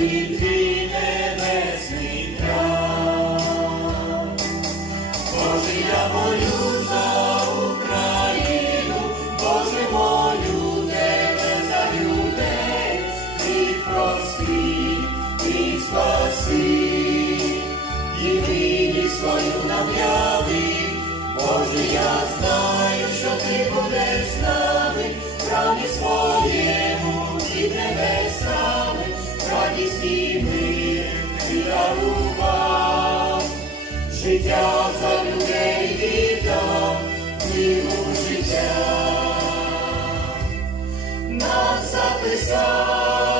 we live. життя за людей віддав, Діло життя нам записав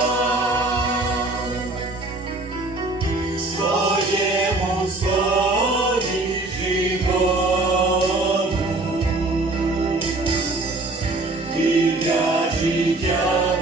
своєму слові живому. Ти для життя.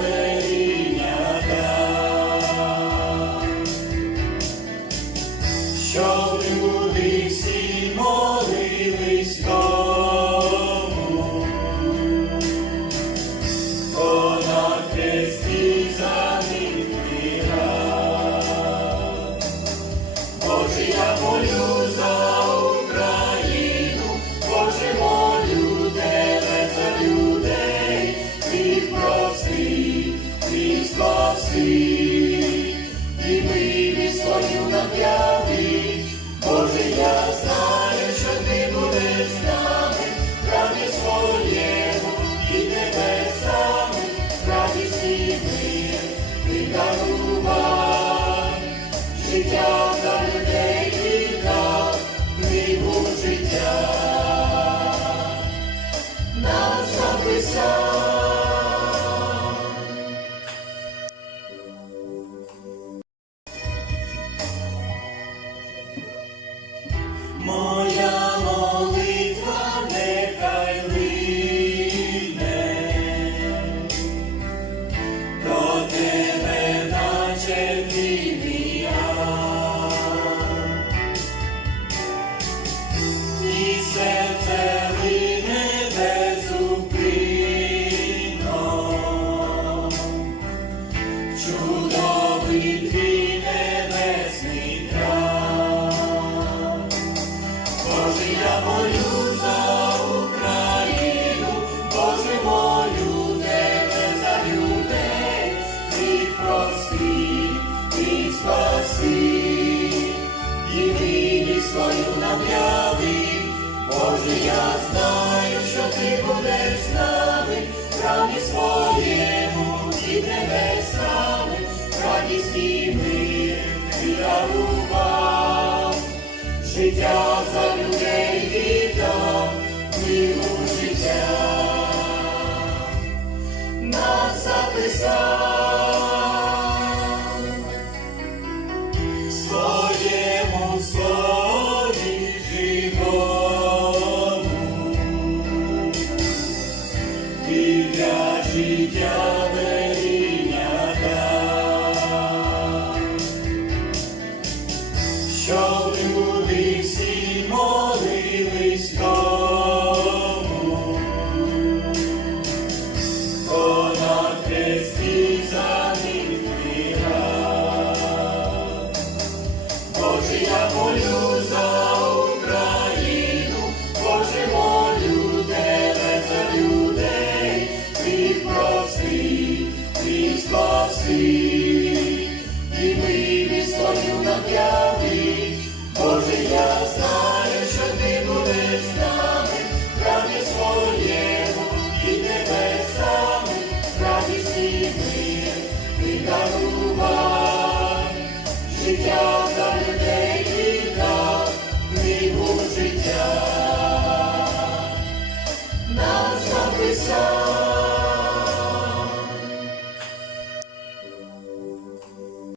Savior. чудовий твій небесний край. Боже, я молю за Україну, Боже молю тебе за людей, ти прости, ти спаси, і вині свою яви. Боже, я знаю, що ти будеш з нами, храмі своє. життя за людей. is ти мир, ти дарувай життя.